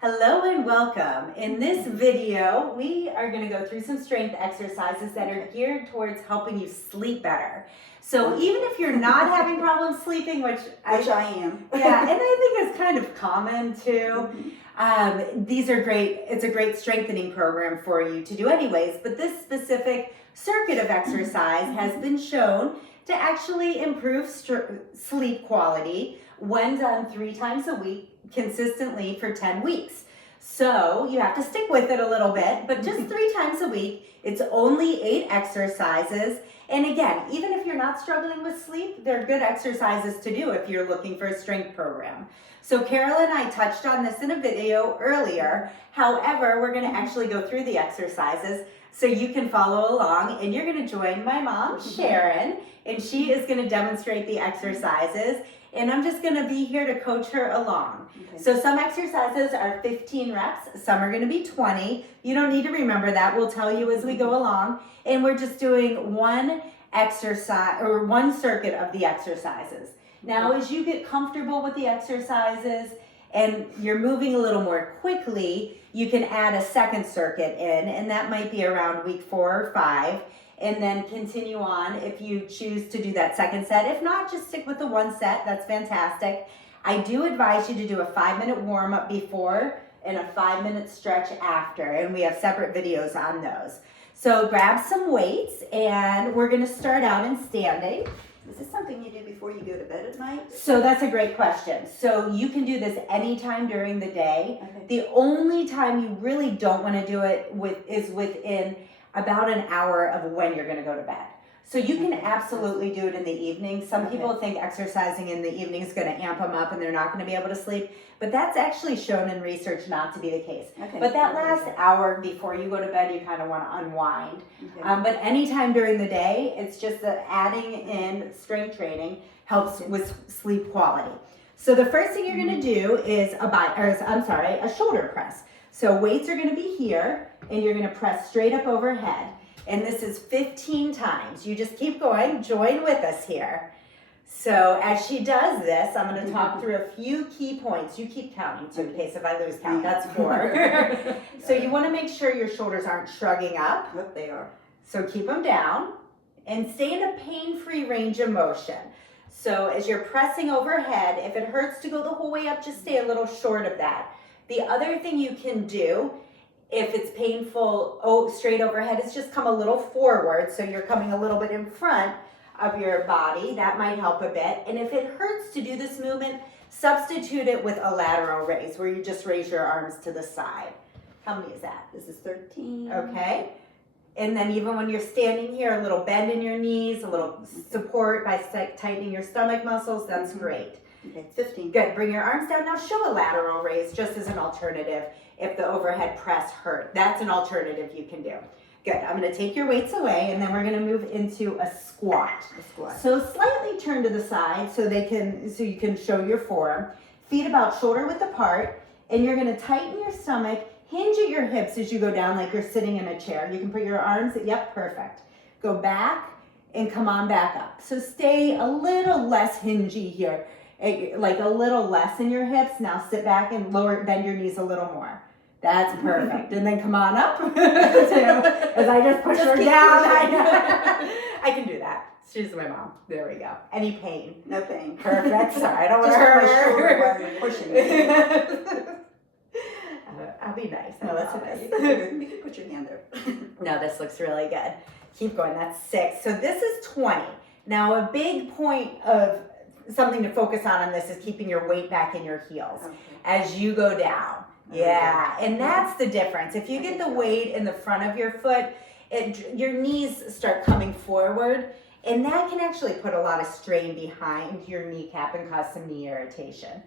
Hello and welcome. In this video, we are going to go through some strength exercises that are geared towards helping you sleep better. So even if you're not having problems sleeping, which I am. Yeah, and I think it's kind of common too. These are great. It's a great strengthening program for you to do anyways, but this specific circuit of exercise has been shown to actually improve sleep quality when done 3 times a week consistently for 10 weeks. So you have to stick with it a little bit, but just 3 times a week. It's only 8 exercises. And again, even if you're not struggling with sleep, they're good exercises to do if you're looking for a strength program. So Carol and I touched on this in a video earlier. However, we're going to actually go through the exercises so you can follow along, and you're going to join my mom, Sharon, and she is going to demonstrate the exercises. And I'm just going to be here to coach her along. Okay. So some exercises are 15 reps, some are going to be 20. You don't need to remember that. We'll tell you as we go along. And we're just doing one exercise or one circuit of the exercises. Now, as you get comfortable with the exercises and you're moving a little more quickly, you can add a second circuit in, and that might be around week 4 or 5. And then continue on if you choose to do that second set. If not, just stick with the one set. That's fantastic. I do advise you to do a 5-minute warm-up before and a 5-minute stretch after, and we have separate videos on those. So grab some weights, and we're going to start out in standing. Is this something you do before you go to bed at night? So that's a great question. So you can do this anytime during the day. Okay. The only time you really don't want to do it is within about an hour of when you're going to go to bed. So you can absolutely do it in the evening. Some people think exercising in the evening is going to amp them up and they're not going to be able to sleep, but that's actually shown in research not to be the case. Okay. But that last hour before you go to bed, you kind of want to unwind. Okay. But anytime during the day, it's just that adding in strength training helps with sleep quality. So the first thing you're going to do is a shoulder press. So weights are going to be here, and you're going to press straight up overhead. And this is 15 times. You just keep going. Join with us here. So as she does this, I'm going to talk through a few key points. You keep counting too, in case if I lose count. That's 4. So you want to make sure your shoulders aren't shrugging up. Yep, they are. So keep them down and stay in a pain-free range of motion. So as you're pressing overhead, if it hurts to go the whole way up, just stay a little short of that. The other thing you can do, if it's painful straight overhead, is just come a little forward, so you're coming a little bit in front of your body. That might help a bit. And if it hurts to do this movement, substitute it with a lateral raise, where you just raise your arms to the side. How many is that? This is 13. Okay. And then even when you're standing here, a little bend in your knees, a little support by tightening your stomach muscles. That's great. Okay, 15. Good. Bring your arms down. Now show a lateral raise just as an alternative if the overhead press hurt. That's an alternative you can do. Good. I'm going to take your weights away, and then we're going to move into a squat. So slightly turn to the side so you can show your form. Feet about shoulder width apart, and you're going to tighten your stomach. Hinge at your hips as you go down like you're sitting in a chair. You can put your arms, perfect. Go back and come on back up. So stay a little less hingy here. Like a little less in your hips. Now sit back and bend your knees a little more. That's perfect. And then come on up too, as I just push her down. I can do that. She's my mom. There we go. Any pain? No pain. Perfect. Sorry, I don't want to hurt her. While you're pushing. I'll be nice. No, that's nice. You can put your hand there. No, this looks really good. Keep going. That's 6. So this is 20. Now a big point of something to focus on this is keeping your weight back in your heels as you go down. Yeah, and that's the difference. If you get the weight in the front of your foot, your knees start coming forward, and that can actually put a lot of strain behind your kneecap and cause some knee irritation.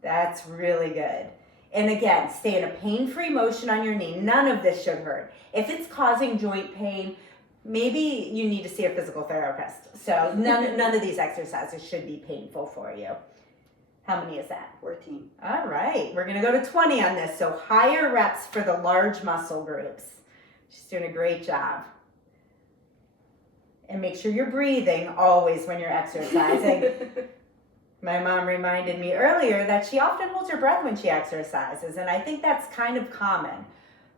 That's really good. And again, stay in a pain-free motion on your knee. None of this should hurt. If it's causing joint pain, maybe you need to see a physical therapist. So none of these exercises should be painful for you. How many is that? 14. All right, we're gonna go to 20 on this. So higher reps for the large muscle groups. She's doing a great job. And make sure you're breathing always when you're exercising. My mom reminded me earlier that she often holds her breath when she exercises, and I think that's kind of common.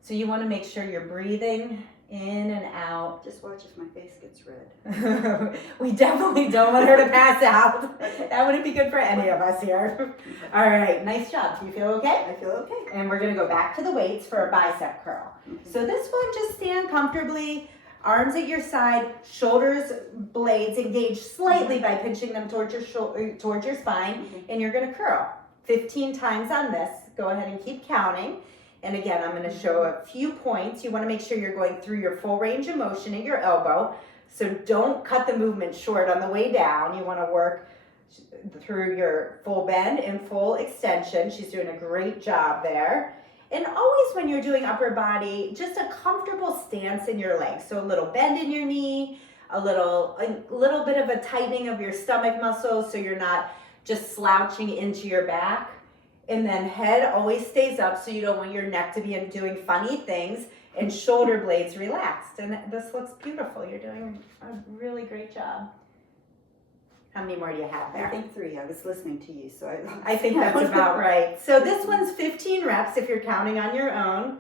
So you want to make sure you're breathing in and out. Just watch if my face gets red. We definitely don't want her to pass out. That wouldn't be good for any of us here. All right, nice job. Do you feel okay? I feel okay. And we're gonna go back to the weights for a bicep curl. So this one, just stand comfortably, arms at your side, shoulders, blades engaged slightly by pinching them towards your spine, and you're gonna curl 15 times on this. Go ahead and keep counting. And again, I'm gonna show a few points. You wanna make sure you're going through your full range of motion at your elbow. So don't cut the movement short on the way down. You wanna work through your full bend and full extension. She's doing a great job there. And always when you're doing upper body, just a comfortable stance in your legs. So a little bend in your knee, a little bit of a tightening of your stomach muscles so you're not just slouching into your back. And then head always stays up so you don't want your neck to be doing funny things, and shoulder blades relaxed. And this looks beautiful. You're doing a really great job. How many more do you have there? I think 3. I was listening to you, so I think that's about right. So this one's 15 reps if you're counting on your own.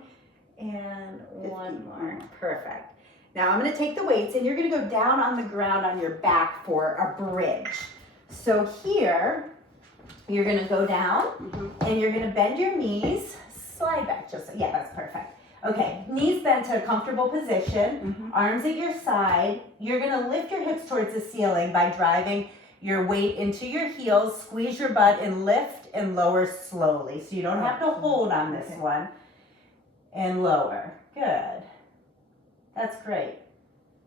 And one more. Perfect. Now I'm going to take the weights and you're going to go down on the ground on your back for a bridge. So here, you're going to go down and you're going to bend your knees, slide back just, yeah, that's perfect. Okay, knees bent to a comfortable position, arms at your side. You're going to lift your hips towards the ceiling by driving your weight into your heels, squeeze your butt and lift and lower slowly. So you don't have to hold on this one. And lower. Good. That's great.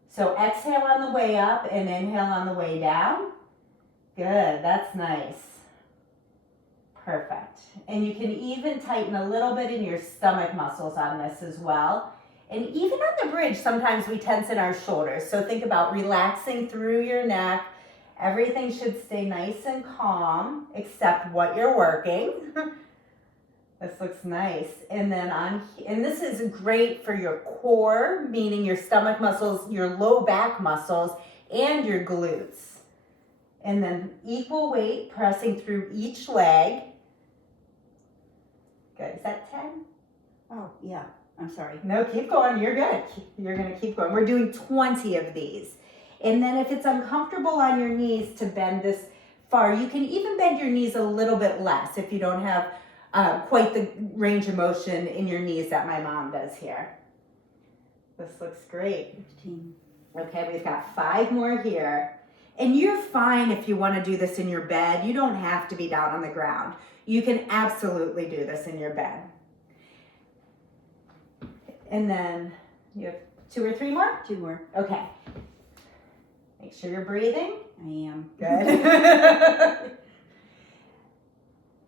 So exhale on the way up and inhale on the way down. Good, that's nice. Perfect. And you can even tighten a little bit in your stomach muscles on this as well. And even on the bridge, sometimes we tense in our shoulders. So think about relaxing through your neck. Everything should stay nice and calm, except what you're working. This looks nice. And then and this is great for your core, meaning your stomach muscles, your low back muscles, and your glutes. And then equal weight, pressing through each leg. Good. Is that 10? Oh, yeah. I'm sorry. No, keep going. You're good. You're going to keep going. We're doing 20 of these. And then if it's uncomfortable on your knees to bend this far, you can even bend your knees a little bit less if you don't have quite the range of motion in your knees that my mom does here. This looks great. 15. Okay, we've got 5 more here. And you're fine if you want to do this in your bed. You don't have to be down on the ground. You can absolutely do this in your bed. And then you have 2 or 3 more? 2 more. Okay. Make sure you're breathing. I am. Good.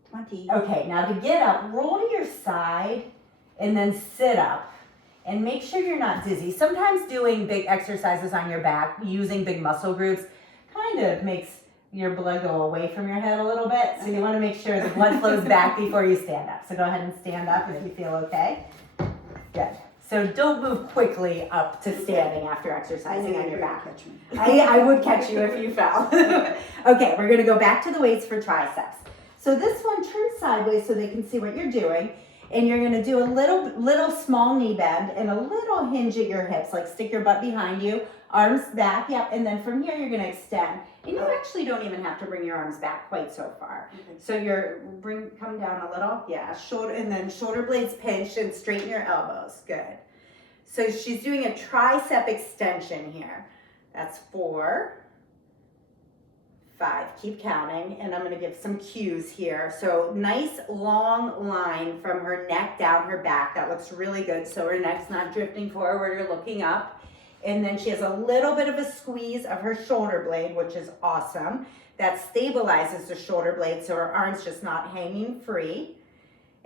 20. Okay, now to get up, roll to your side and then sit up. And make sure you're not dizzy. Sometimes doing big exercises on your back, using big muscle groups, kind of makes your blood go away from your head a little bit. So you want to make sure the blood flows back before you stand up. So go ahead and stand up if you feel okay. Good. So don't move quickly up to standing after exercising on your back. Catch me. I would catch you if you fell. Okay, we're going to go back to the weights for triceps. So this one, turn sideways so they can see what you're doing. And you're going to do a little small knee bend and a little hinge at your hips, like stick your butt behind you, arms back, yep. And then from here, you're going to extend. And you actually don't even have to bring your arms back quite so far. Okay. So come down a little, yeah, and then shoulder blades pinch and straighten your elbows, good. So she's doing a tricep extension here. That's 4, 5, keep counting, and I'm going to give some cues here. So nice long line from her neck down her back. That looks really good. So her neck's not drifting forward or looking up. And then she has a little bit of a squeeze of her shoulder blade, which is awesome. That stabilizes the shoulder blade so her arm's just not hanging free.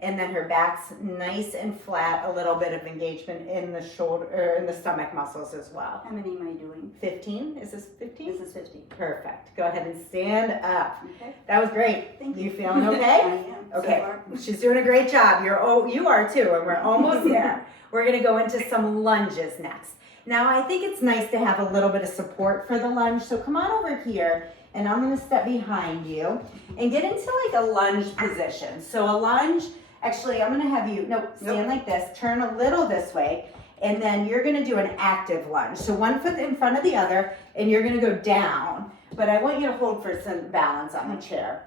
And then her back's nice and flat, a little bit of engagement in the shoulder, in the stomach muscles as well. How many am I doing? 15? Is this 15? This is 50. Perfect. Go ahead and stand up. Okay. That was great. Thank you. You feeling okay? I am. Okay. So far. She's doing a great job. You are too, and we're almost there. We're going to go into some lunges next. Now, I think it's nice to have a little bit of support for the lunge, so come on over here and I'm gonna step behind you and get into like a lunge position. So a lunge, actually I'm gonna have you, stand like this, turn a little this way, and then you're gonna do an active lunge. So one foot in front of the other, and you're gonna go down, but I want you to hold for some balance on the chair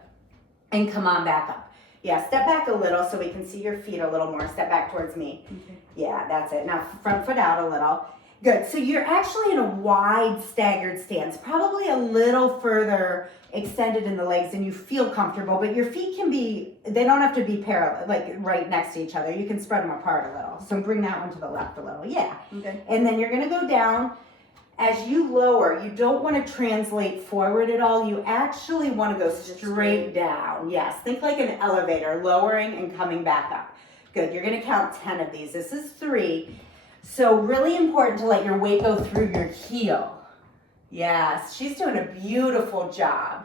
and come on back up. Yeah, step back a little so we can see your feet a little more. Step back towards me. Okay. Yeah, that's it. Now front foot out a little. Good. So you're actually in a wide staggered stance, probably a little further extended in the legs and you feel comfortable, but your feet can be, they don't have to be parallel, like right next to each other. You can spread them apart a little. So bring that one to the left a little. Yeah. Okay. And then you're going to go down. As you lower, you don't want to translate forward at all. You actually want to go straight down. Yes. Think like an elevator, lowering and coming back up. Good. You're going to count 10 of these. This is 3. So really important to let your weight go through your heel. Yes, she's doing a beautiful job.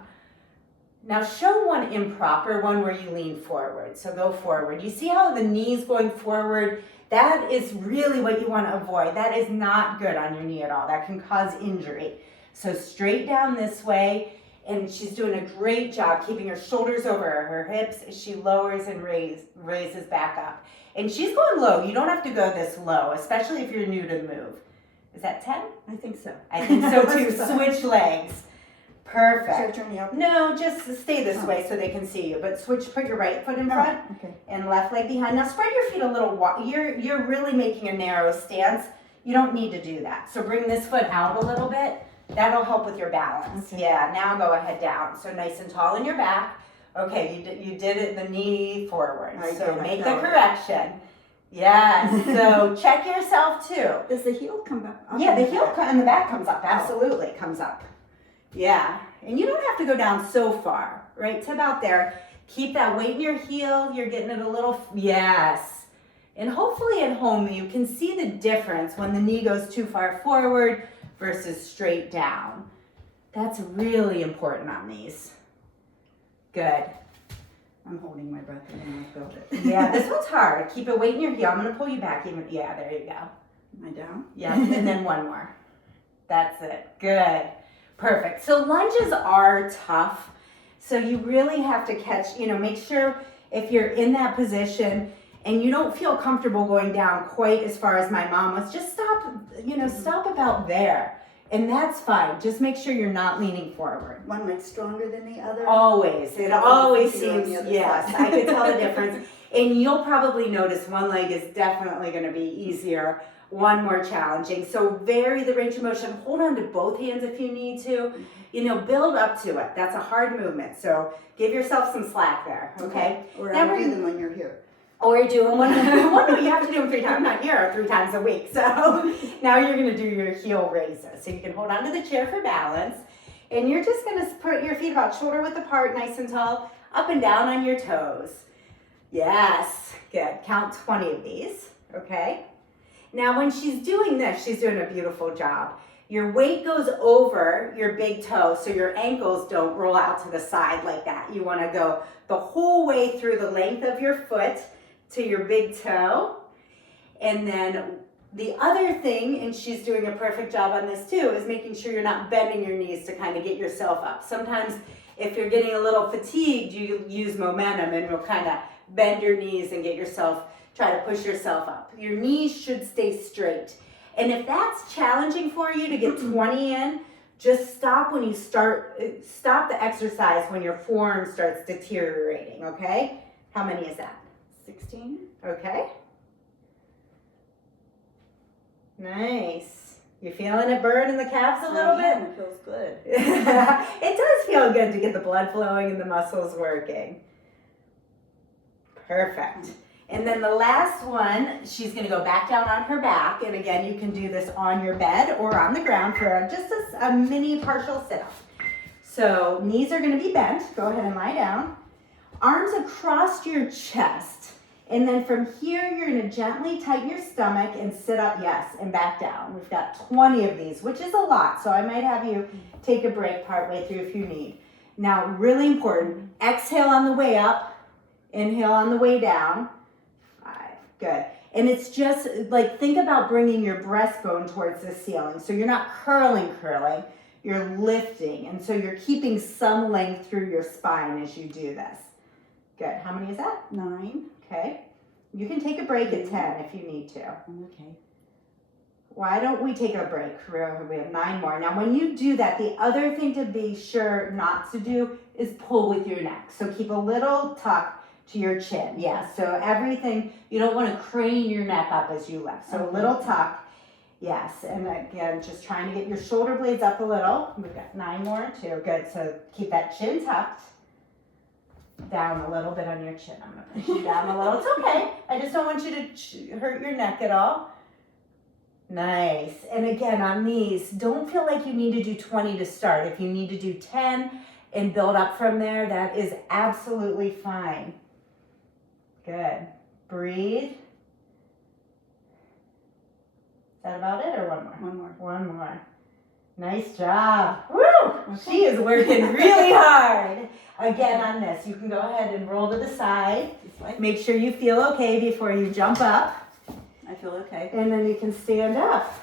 Now show one improper, one where you lean forward. So go forward. You see how the knee's going forward? That is really what you want to avoid. That is not good on your knee at all. That can cause injury. So straight down this way, and she's doing a great job keeping her shoulders over her hips as she lowers and raises back up. And she's going low. You don't have to go this low, especially if you're new to the move. Is that 10? I think so. I think so too. Switch legs. Perfect. Should I turn you up? No, just stay this way so they can see you. But switch, put your right foot in front Okay. and left leg behind. Now spread your feet a little wide. You're really making a narrow stance. You don't need to do that. So bring this foot out a little bit. That'll help with your balance. Okay. Yeah, now go ahead down. So nice and tall in your back. Okay, you did it, the knee forward. So make the correction. Yes, so check yourself too. Does the heel come back up? Yeah, the heel and the back comes up. Absolutely comes up. Yeah, and you don't have to go down so far, right? To about there. Keep that weight in your heel. You're getting it a little, yes. And hopefully at home you can see the difference when the knee goes too far forward versus straight down. That's really important on these. Good. I'm holding my breath and I felt it. Yeah, this one's hard. Keep a weight in your heel. I'm going to pull you back even. Yeah, there you go. Am I down? Yeah, and then one more. That's it. Good. Perfect. So lunges are tough. So you really have to catch, make sure if you're in that position and you don't feel comfortable going down quite as far as my mom was, just stop, stop about there. And that's fine. Just make sure you're not leaning forward. One like stronger than the other? Always. It always Feel on the seems, other yes, side. I can tell the difference. And you'll probably notice one leg is definitely going to be easier, one more challenging. So vary the range of motion. Hold on to both hands if you need to. Build up to it. That's a hard movement. So give yourself some slack there, okay? Or Now I'll we're do them when you're here. Or you're doing one. No, you have to do them 3 times. I'm not here 3 times a week. So now you're going to do your heel raises. So you can hold onto the chair for balance. And you're just going to put your feet about shoulder width apart, nice and tall, up and down on your toes. Yes. Good. Count 20 of these. Okay. Now when she's doing this, she's doing a beautiful job. Your weight goes over your big toe so your ankles don't roll out to the side like that. You want to go the whole way through the length of your foot to your big toe. And then the other thing, and she's doing a perfect job on this too, is making sure you're not bending your knees to kind of get yourself up. Sometimes if you're getting a little fatigued, you use momentum and you'll kind of bend your knees and try to push yourself up. Your knees should stay straight. And if that's challenging for you to get 20 in, just stop the exercise when your form starts deteriorating, okay? How many is that? 16? Okay. Nice. You feeling it burn in the calves a little bit? It feels good. It does feel good to get the blood flowing and the muscles working. Perfect. And then the last one, she's going to go back down on her back. And again, you can do this on your bed or on the ground for just a mini partial sit-up. So knees are going to be bent. Go ahead and lie down. Arms across your chest. And then from here, you're going to gently tighten your stomach and sit up, yes, and back down. We've got 20 of these, which is a lot. So I might have you take a break partway through if you need. Now, really important, exhale on the way up, inhale on the way down. 5, good. And it's just like, think about bringing your breastbone towards the ceiling. So you're not curling. you're lifting, and so you're keeping some length through your spine as you do this. Good. How many is that? 9. Okay. You can take a break at 10 if you need to. Okay. Why don't we take a break? We have 9 more. Now, when you do that, the other thing to be sure not to do is pull with your neck. So keep a little tuck to your chin. Yes. So everything, you don't want to crane your neck up as you lift. So a little tuck. Yes. And again, just trying to get your shoulder blades up a little. We've got 9 more too. Good. So keep that chin tucked. Down a little bit on your chin. I'm going to push you down a little. It's okay. I just don't want you to hurt your neck at all. Nice. And again, on these, don't feel like you need to do 20 to start. If you need to do 10 and build up from there, that is absolutely fine. Good. Breathe. Is that about it or one more? One more. One more. Nice job. Woo! She is working really hard. Again, on this, you can go ahead and roll to the side. This way. Make sure you feel okay before you jump up. I feel okay. And then you can stand up.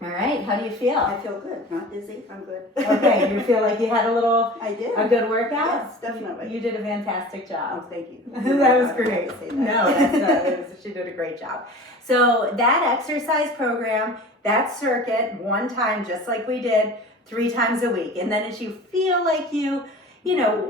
All right, how do you feel? I feel good. Not dizzy. I'm good. Okay, you feel like you had I did. a good workout? Yes, definitely. You did a fantastic Oh, job. thank you. That was great. I have to say that. No, that's not, she did a great job. So that exercise program, that circuit, one time, just like we did, 3 times a week. And then as you feel like you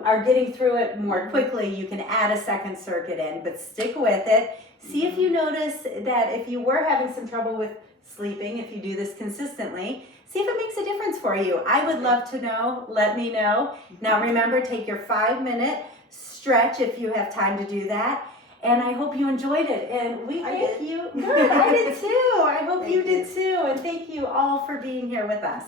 are getting through it more quickly, you can add a second circuit in, but stick with it. See if you notice that if you were having some trouble with sleeping, if you do this consistently, see if it makes a difference for you. I would love to know. Let me know. Now remember, take your 5-minute stretch if you have time to do that. And I hope you enjoyed it. And we thank you. Good, I did too. I hope you did too. And thank you all for being here with us.